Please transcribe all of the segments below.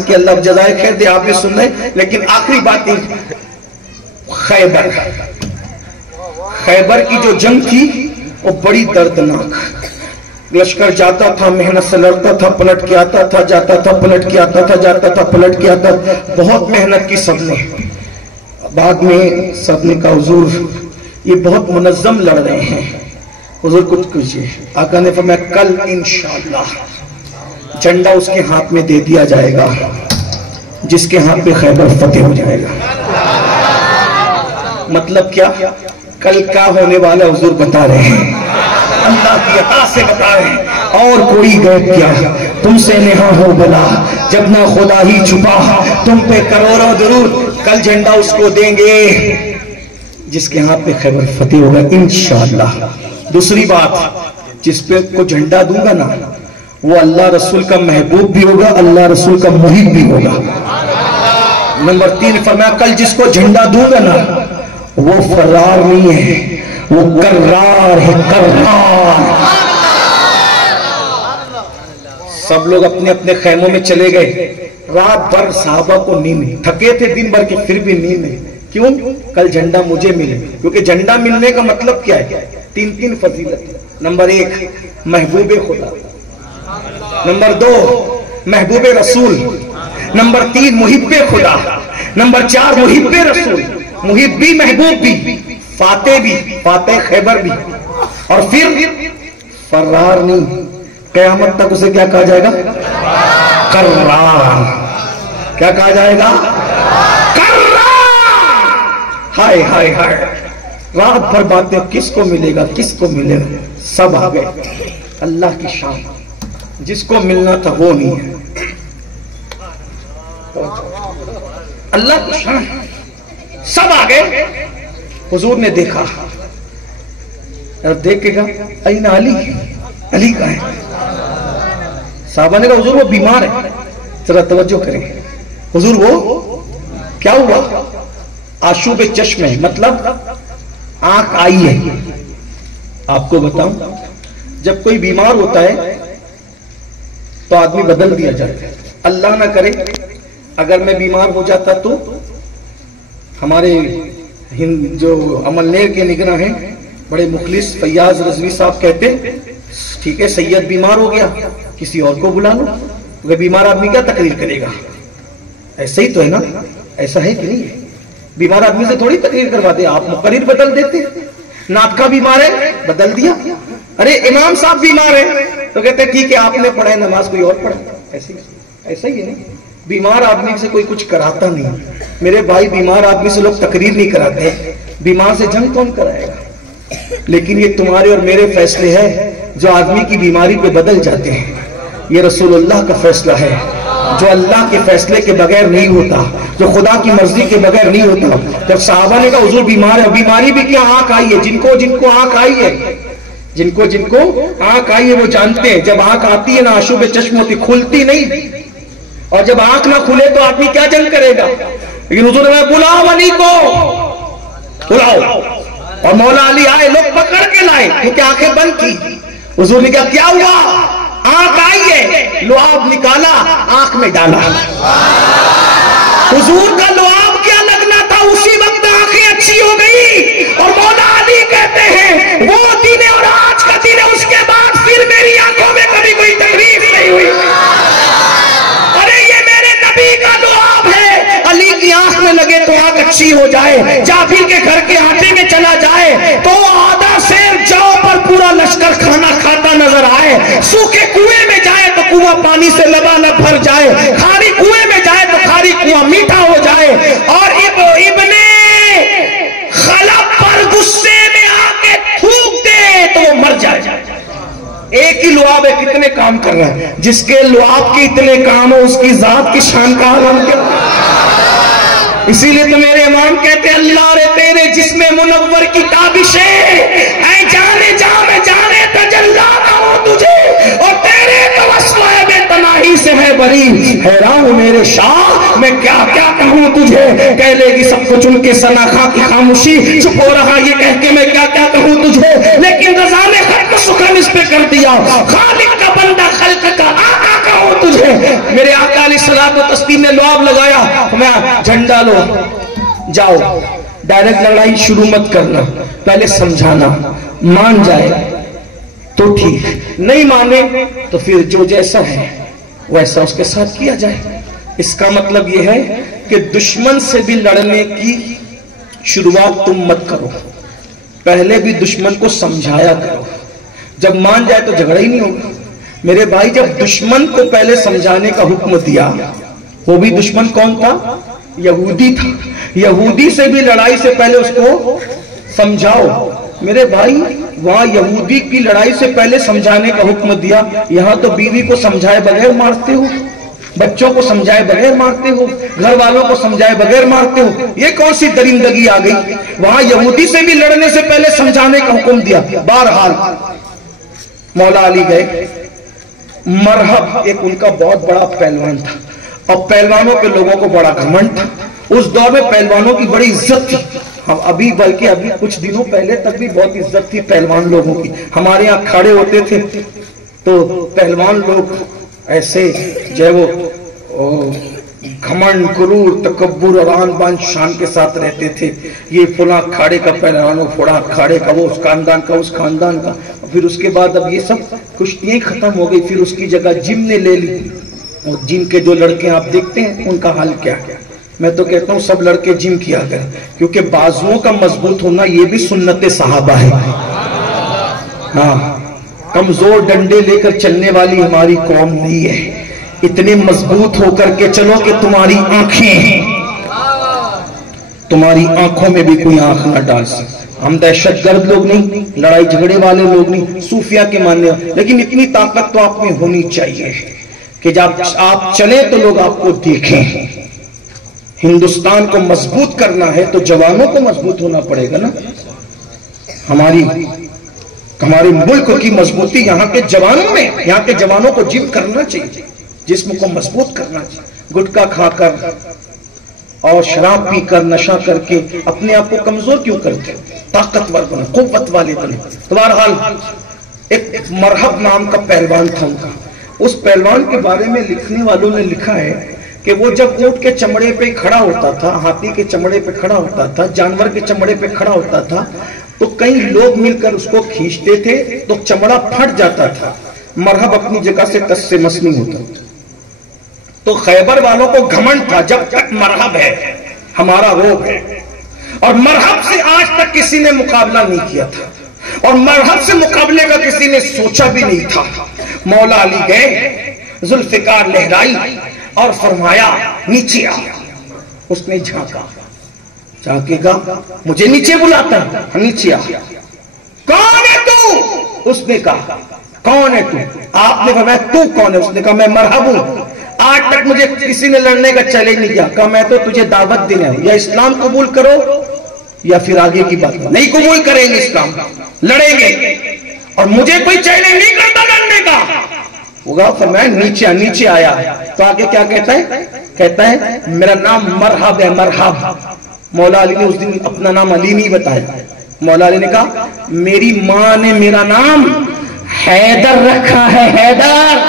صابر کی اللہ جزائے خیر دے، آپ بھی سن رہے. لیکن آخری بات خیبر کی جو جنگ تھی وہ بڑی دردناک. لشکر جاتا تھا، محنت سے لڑتا تھا، پلٹ کے آتا تھا، جاتا تھا، پلٹ کے آتا تھا، جاتا تھا، پلٹ کے آتا تھا. بہت محنت کی سب نے. بعد میں سب نے کہا حضور یہ بہت منظم لڑ رہے ہیں، حضور کچھ کیجئے. آقا نے فرمایا کل انشاءاللہ جھنڈا اس کے ہاتھ میں دے دیا جائے گا جس کے ہاتھ پہ خیبر فتح ہو جائے گا. مطلب کیا؟ کل کیا ہونے والا حضور بتا رہے ہیں، اللہ کی عطا سے بتا رہے ہیں. اور کوئی غیب کیا، تم سے نہا ہو بلا جب نہ خدا ہی چھپا، تم پہ کروڑوں درود. کل جھنڈا اس کو دیں گے جس کے ہاتھ پہ خیبر فتح ہوگا انشاءاللہ. دوسری بات، جس پہ کو جھنڈا دوں گا نا وہ اللہ رسول کا محبوب بھی ہوگا، اللہ رسول کا محب بھی ہوگا. نمبر 3 فرمایا کل جس کو جھنڈا دوں گا نا وہ فرار نہیں ہے، وہ کرار ہے، کرار. سب لوگ اپنے اپنے خیموں میں چلے گئے. رات بھر صحابہ کو نیند، تھکے تھے دن بھر کے پھر بھی نیند نہیں. کیوں؟ کل جھنڈا مجھے ملے. کیونکہ جھنڈا ملنے کا مطلب کیا ہے؟ 3 فضیلت. نمبر 1 محبوب خدا، نمبر 2 محبوب رسول، نمبر 3 محب خدا، نمبر 4 محب رسول. محب بھی محبوب بھی، فاتح بھی، فاتح خیبر بھی. اور پھر فرار نہیں، قیامت تک اسے کیا کہا جائے گا؟ کرار. کیا کہا جائے گا؟ کرار. ہائے ہائے ہائے، رات بھر باتیں کس کو ملے گا، کس کو ملے گا. سب آ گئے. اللہ کی شان، جس کو ملنا تھا وہ نہیں ہے. اللہ کی شان، سب آ گئے. حضور نے دیکھا، دیکھے گا این علی، علی کا ہے. صحابہ نے کہا حضور وہ بیمار ہے. ذرا توجہ کریں. حضور وہ کیا ہوا؟ آشوب چشم ہے، مطلب آنکھ آئی ہے. آپ کو بتاؤں جب کوئی بیمار ہوتا ہے تو آدمی بدل دیا جاتا ہے. اللہ نہ کرے اگر میں بیمار ہو جاتا تو ہمارے جو عمل نیر کے نگراں ہیں بڑے مخلص فیاض رضوی صاحب کہتے ٹھیک ہے سید بیمار ہو گیا کسی اور کو بلا لو. وہ بیمار آدمی کیا تقریر کرے گا؟ ایسا ہی تو ہے نا، ایسا ہے کہ نہیں ہے؟ بیمار آدمی سے تھوڑی تقریر کرواتے، آپ مقرر بدل دیتے. نعت کا بیمار ہے بدل دیا. ارے امام صاحب بیمار ہے تو کہتے ٹھیک ہے آپ نے پڑھا ہے نماز کوئی اور پڑھا. ایسا ہی ہے. بیمار آدمی سے کوئی کچھ کراتا نہیں. میرے بھائی بیمار آدمی سے لوگ تقریر نہیں کراتے. بیمار سے جنگ کون کرائے گا؟ لیکن یہ تمہارے اور میرے فیصلے ہیں جو آدمی کی بیماری پہ بدل جاتے ہیں. یہ رسول اللہ کا فیصلہ ہے جو اللہ کے فیصلے کے بغیر نہیں ہوتا، جو خدا کی مرضی کے بغیر نہیں ہوتا. جب صحابہ نے کہا حضور بیمار ہے، بیماری بھی کیا آنکھ آئی ہے. جن کو آنکھ آئی ہے، جن کو آنکھ آئی ہے وہ جانتے ہیں جب آنکھ آتی ہے نا آشوب چشم ہوتی، کھلتی نہیں. اور جب آنکھ نہ کھلے تو آدمی کیا جنگ کرے گا؟ لیکن حضور نے بلاؤ علی کو، بلاؤ. اور مولا علی آئے، لوگ پکڑ کے لائے کیونکہ آنکھیں بند کی. حضور نے کہا کیا ہوا؟ آنکھ آئی ہے، لعاب نکالا آنکھ میں ڈالا. حضور کا لعاب کیا لگنا تھا، اسی وقت آنکھیں اچھی ہو گئی. اور مولا علی کہتے ہیں وہ دن اور آج کا دن ہے، اس کے بعد پھر میری آنکھوں میں کبھی کوئی تکلیف نہیں ہوئی. ارے یہ میرے نبی کا لعاب ہے. علی کی آنکھ میں لگے تو آنکھ اچھی ہو جائے، جعفر کے گھر کے آٹے میں چلا جائے تو آدھا سیر جو پر پورا لشکر کھانا کھاتا نظر آئے. سوکھے کنویں میں جائے تو کنواں پانی سے لبالب بھر جائے، کھاری کنویں میں جائے تو کھاری کنواں میٹھا ہو جائے. اور ابن خلف پر غصے میں آ کے تھوک دے تو وہ مر جائے. ایک ہی لعاب ہے، کتنے کام کر رہا ہے. جس کے لعاب کے اتنے کام ہو اس کی ذات کی شان کا عالم کیا. اسی لیے تو میرے امام کہتے ہیں اللہ رے تیرے جسم منور کی تابشیں، اے جانے جا میں جانے تجلا نہ ہو تجھے، اور تیرے توسل بے تناہی سے ہے بری. حیران ہوں میرے شاہ میں کیا کیا کہوں تجھے. کہہ لے گی سب کچھ ان کے سناخا کی خاموشی، چپ ہو رہا یہ کہہ کے میں کیا کیا کہوں تجھے. لیکن رضا نے ختم سخن اس پہ کر دیا. خالق کا بندہ خلق کا آقا کہوں تجھے. موجود ہے. میرے آقا علیہ الصلوۃ والتسلیم نے لعاب لگایا, میں جھنڈا لو, جاؤ, ڈائریکٹ لڑائی شروع مت کرنا, پہلے سمجھانا, مان جائے تو ٹھیک, نہیں مانے تو پھر جو جیسا ہے ویسا اس کے ساتھ کیا جائے. اس کا مطلب یہ ہے کہ دشمن سے بھی لڑنے کی شروعات تم مت کرو, پہلے بھی دشمن کو سمجھایا کرو, جب مان جائے تو جھگڑا ہی نہیں ہوگا. میرے بھائی, جب دشمن کو پہلے سمجھانے کا حکم دیا, وہ بھی دشمن کون تھا؟ یہودی تھا. یہودی سے بھی لڑائی سے پہلے اس کو سمجھاؤ. میرے بھائی, وہاں یہودی کی لڑائی سے پہلے سمجھانے کا حکم دیا, یہاں تو بیوی کو سمجھائے بغیر مارتے ہو, بچوں کو سمجھائے بغیر مارتے ہو, گھر والوں کو سمجھائے بغیر مارتے ہو. یہ کون سی درندگی آ گئی؟ وہاں یہودی سے بھی لڑنے سے پہلے سمجھانے کا حکم دیا. بہرحال مولا علی گئے. مرحب ایک ان کا بہت بڑا پہلوان تھا, اور پہلوانوں کے لوگوں کو بڑا گھمنڈ تھا. اس دور میں پہلوانوں کی بڑی عزت تھی. ابھی بلکہ ابھی کچھ دنوں پہلے تک بھی بہت عزت تھی پہلوان لوگوں کی. ہمارے یہاں کھڑے ہوتے تھے تو پہلوان لوگ ایسے جو ہے وہ گھمنڈ, غرور, تکبر اور آن بان شان کے ساتھ رہتے تھے. یہ فلاں کھاڑے کا پہلوان, وہ فلاں کھاڑے کا, وہ اس خاندان کا, اس خاندان کا. پھر اس کے بعد اب یہ سب کشتیاں ختم ہو گئی, پھر اس کی جگہ جم نے لے لی. اور جم کے جو لڑکے آپ دیکھتے ہیں ان کا حال کیا ہے؟ میں تو کہتا ہوں سب لڑکے جم کیا کریں, کیونکہ بازوؤں کا مضبوط ہونا یہ بھی سنت صحابہ ہے. ہاں, کمزور ڈنڈے لے کر چلنے والی ہماری قوم نہیں ہے. اتنے مضبوط ہو کر کے چلو کہ تمہاری آنکھیں, تمہاری آنکھوں میں بھی کوئی آنکھ نہ ڈال سکے. ہم دہشت گرد لوگ نہیں, لڑائی جھگڑے والے لوگ نہیں, صوفیہ کے ماننے, لیکن اتنی طاقت تو آپ میں ہونی چاہیے کہ جب آپ چلیں تو لوگ آپ کو دیکھیں. ہندوستان کو مضبوط کرنا ہے تو جوانوں کو مضبوط ہونا پڑے گا نا. ہمارے ملک کی مضبوطی یہاں کے جوانوں میں, یہاں کے جوانوں کو جم کرنا چاہیے, جسم کو مضبوط کرنا چاہیے. گٹکا کھا کر اور شراب پی کر, نشہ کر کے اپنے آپ کو کمزور کیوں کرتے؟ طاقتور بنے, قوت والے بنے. تو بہرحال ایک مرحب نام کا پہلوان تھا ان کا. اس پہلوان کے بارے میں لکھنے والوں نے لکھا ہے کہ وہ جب اونٹ کے چمڑے پہ کھڑا ہوتا تھا, ہاتھی کے چمڑے پہ کھڑا ہوتا تھا, جانور کے چمڑے پہ کھڑا ہوتا تھا, تو کئی لوگ مل کر اس کو کھینچتے تھے تو چمڑا پھٹ جاتا تھا. مرحب اپنی جگہ سے کس سے مس نہیں ہوتا. تو خیبر والوں کو گھمنڈ تھا, جب تک مرحب ہے ہمارا روب ہے, اور مرحب سے آج تک کسی نے مقابلہ نہیں کیا تھا, اور مرحب سے مقابلے کا کسی نے سوچا بھی نہیں تھا. مولا علی گئے, ذوالفقار لہرائی اور فرمایا نیچے آ. اس نے جھانکا, جھانکے گا مجھے نیچے بلاتا ہے, نیچے آ. کون ہے تو؟ اس نے کہا کون ہے تو؟ آپ نے فرمایا تو کون ہے؟ اس نے کہا میں مرحب ہوں. آج تک مجھے کسی نے لڑنے کا چیلنج نہیں کیا. کہا میں تو تجھے دعوت دینا ہے, یا اسلام قبول کرو یا پھر آگے کی بات. نہیں قبول کریں گے اسلام, لڑیں گے, اور مجھے کوئی چیلنج نہیں کرتا لڑنے کا. ہوگا فرمایا نیچے نیچے آیا. تو آگے کیا کہتا ہے؟ کہتا ہے میرا نام مرحب ہے, مرحب. مولا علی نے اس دن اپنا نام علی نہیں بتایا. مولا علی نے کہا میری ماں نے میرا نام حیدر رکھا ہے, حیدر.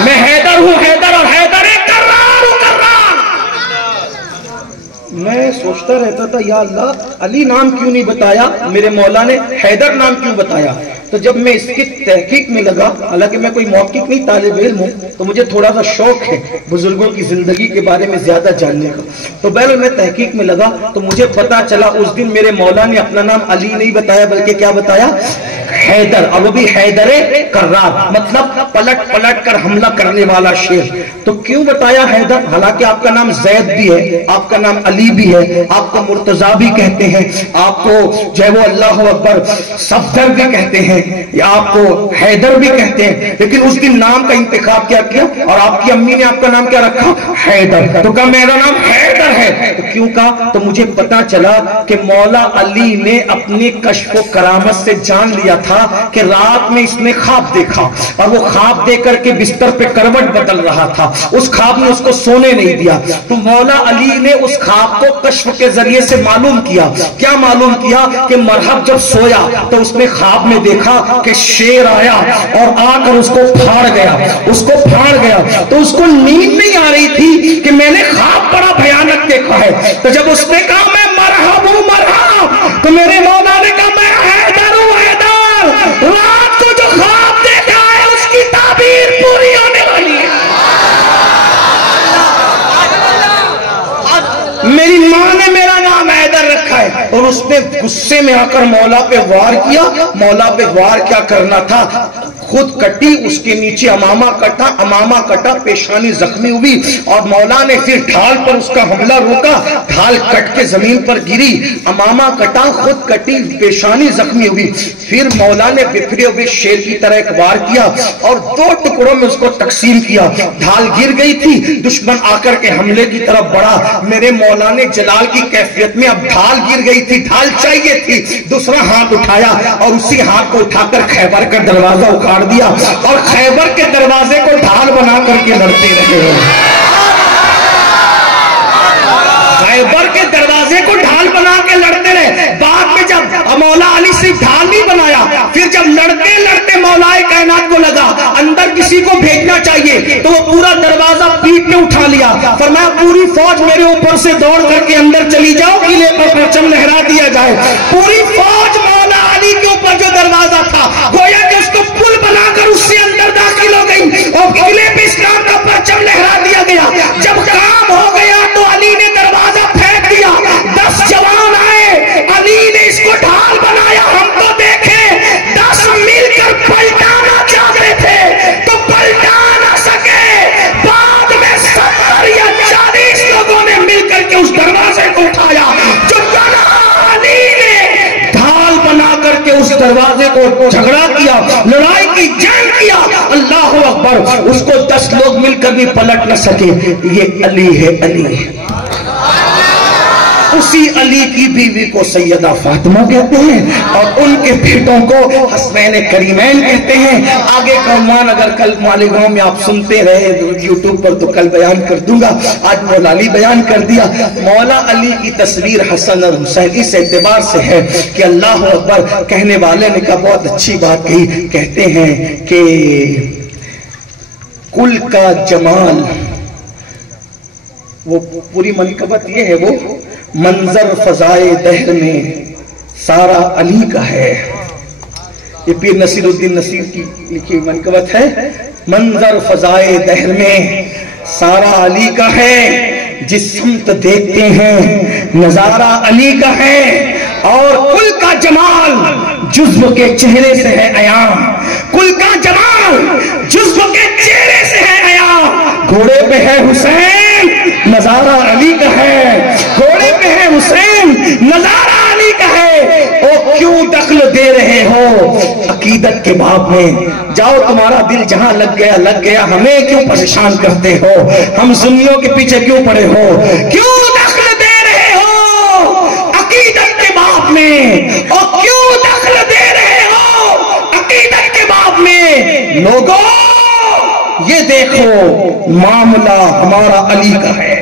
میں حیدر ہوں, حیدر, اور حیدر کرار ہوں, کرار. میں سوچتا رہتا تھا یا اللہ علی نام کیوں نہیں بتایا, میرے مولا نے حیدر نام کیوں بتایا. تو جب میں اس کی تحقیق میں لگا, حالانکہ میں کوئی محقق نہیں, طالب علم ہوں, تو مجھے تھوڑا سا شوق ہے بزرگوں کی زندگی کے بارے میں زیادہ جاننے کا. تو بہرحال میں تحقیق میں لگا تو مجھے پتا چلا اس دن میرے مولا نے اپنا نام علی نہیں بتایا بلکہ کیا بتایا؟ حیدر. اور وہ بھی حیدر کرار, مطلب پلٹ پلٹ کر حملہ کرنے والا شیر. تو کیوں بتایا حیدر؟ حالانکہ آپ کا نام زید بھی ہے, آپ کا نام علی بھی ہے, آپ کو مرتضیٰ بھی کہتے ہیں, آپ کو جو ہے وہ اللہ اکبر صفدر بھی کہتے ہیں, یا آپ کو حیدر بھی کہتے ہیں. لیکن اس دن نام کا انتخاب کیا کیا, اور آپ کی امی نے آپ کا نام کیا رکھا؟ حیدر. تو کہا میرا نام حیدر حیدر ہے. تو کیوں کہا؟ تو مجھے پتا چلا کہ مولا علی نے اپنے کشف و کرامت سے جان لیا تھا کہ رات میں اس نے خواب دیکھا اور وہ خواب دے کر کے بستر پہ کروٹ بدل رہا تھا. اس خواب نے اس کو سونے نہیں دیا. تو مولا علی نے اس خواب کو کشف کے ذریعے سے معلوم کیا. کیا معلوم کیا؟ کہ مرحب جب سویا تو اس نے خواب میں دیکھا کہ شیر آیا اور آ کر اس کو پھاڑ گیا. تو اس کو نیند نہیں آ رہی تھی کہ میں نے خواب بڑا بھیانک دیکھا ہے. تو جب اس نے کہا میں مرحب ہوں مرحب، تو میرے مولا نے کہا میں حیدر ہوں حیدر. رات کو جو خواب دیکھا ہے اس کی تعبیر پوری ہونے والی ہے. میری ماں نے میرا نام حیدر رکھا ہے اور اس نے غصے میں آ کر مولا پہ وار کیا. مولا پہ وار کیا کرنا تھا؟ خود کٹی، اس کے نیچے امامہ کٹا، امامہ کٹا، پیشانی زخمی ہوئی اور مولا نے پھر ڈھال پر اس کا حملہ روکا. ڈھال کٹ کے زمین پر گری، امامہ کٹا، خود کٹی، پیشانی زخمی ہوئی. پھر مولا نے بکھرے ہوئے شیر کی طرح ایک وار کیا اور 2 ٹکڑوں میں اس کو تقسیم کیا. ڈھال گر گئی تھی، دشمن آ کر کے حملے کی طرف بڑھا. میرے مولا نے جلال کی کیفیت میں، اب ڈھال گر گئی تھی، ڈھال چاہیے تھی، دوسرا ہاتھ اٹھایا اور اسی ہاتھ کو اٹھا کر خیبر کا دروازہ اکھاڑ دیا اور خیبر کے دروازے کو ڈھال بنا کر کے لڑتے رہے. خیبر کے دروازے کو ڈھال بنا کے لڑتے رہے. بعد میں جب مولا علی صرف ڈھال نہیں بنایا، پھر جب لڑتے لڑتے مولا کائنات کو لگا اندر کسی کو بھیجنا چاہیے تو وہ پورا دروازہ پیٹ میں اٹھا لیا. فرمایا پوری فوج میرے اوپر سے دوڑ کر کے اندر چلی جاؤ، قلعے پر پرچم لہرا دیا جائے. پوری فوج مولا علی کے اوپر جو دروازہ تھا گویا کہ اس کو پل بنا کر اس سے اندر داخل ہو گئی اور قلعے پہ اسلام کا پرچم لہرا دیا گیا. جب کام ہو گیا تو علی نے دروازہ پھینک دیا. 10 جوان آئے، علی نے اس کو ڈھال بنایا. ہم تو دیکھیں 10 مل کر پلٹانا چاہتے تھے تو پلٹا نہ سکے. بعد میں 70 یا 40 لوگوں نے مل کر کے اس دروازے کو اٹھایا. جو علی نے ڈھال بنا کر کے اس دروازے کو جھگڑا کیا، لڑائی کی، جنگ کیا. اللہ اکبر. اس کو 10 لوگ مل کر بھی پلٹ نہ سکے. یہ علی ہے، علی ہے. اسی علی کی بیوی کو سیدہ فاطمہ کہتے ہیں اور ان کے بیٹوں کو حسنین کریمین کہتے ہیں. آگے کا عنوان اگر کل مالیگاؤں میں آپ سنتے رہے یوٹیوب پر تو کل بیان کر دوں گا. آج مولا علی بیان کر دیا. مولا علی کی تصویر حسن اور حسین اس اعتبار سے ہے کہ اللہ اکبر. کہنے والے نے کہا بہت اچھی بات کہی. کہتے ہیں کہ کل کا جمال، وہ پوری منقبت یہ ہے، وہ منظر فضائے دہر میں سارا علی کا ہے. یہ پیر نصیر الدین نصیر کی لکھی منقبت ہے. منظر فضائے دہر میں سارا علی کا ہے. جس سمت دیکھتے ہیں نظارہ علی کا ہے. اور کل کا جمال جزو کے چہرے سے ہے عیاں. کل کا جمال جزو کے چہرے سے ہے عیاں. گھوڑے پہ ہے حسین، نظارہ علی کا ہے. گھوڑے پہ ہے حسین، نظارہ علی کا ہے. او کیوں دخل دے رہے ہو عقیدت کے باب میں؟ جاؤ تمہارا دل جہاں لگ گیا. ہمیں کیوں پریشان کرتے ہو؟ ہم سنیوں کے پیچھے کیوں پڑے ہو؟ کیوں دخل دے رہے ہو عقیدت کے باب میں؟ اور کیوں دخل دے رہے ہو عقیدت کے باب میں؟ لوگوں یہ دیکھو معاملہ ہمارا علی کا ہے.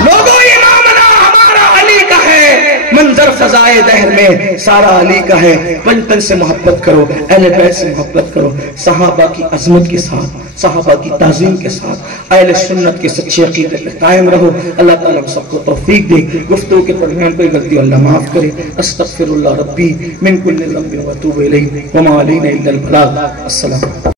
لوگوں یہ معاملہ ہمارا علی کا ہے. منظر فضائے دہر میں سارا علی کا ہے. بچپن سے محبت کرو، اہل بیت سے محبت کرو، صحابہ کی عظمت کے ساتھ، صحابہ کی تعظیم کے ساتھ، اہل سنت کے سچے عقیدے پہ قائم رہو. اللہ تعالیٰ ہم سب کو توفیق دے. گفتگو کے درمیان کوئی غلطی اللہ معاف کرے. استغفر اللہ ربی من کل ذنب واتوب الیہ وما علینا الا البلاغ. السلام.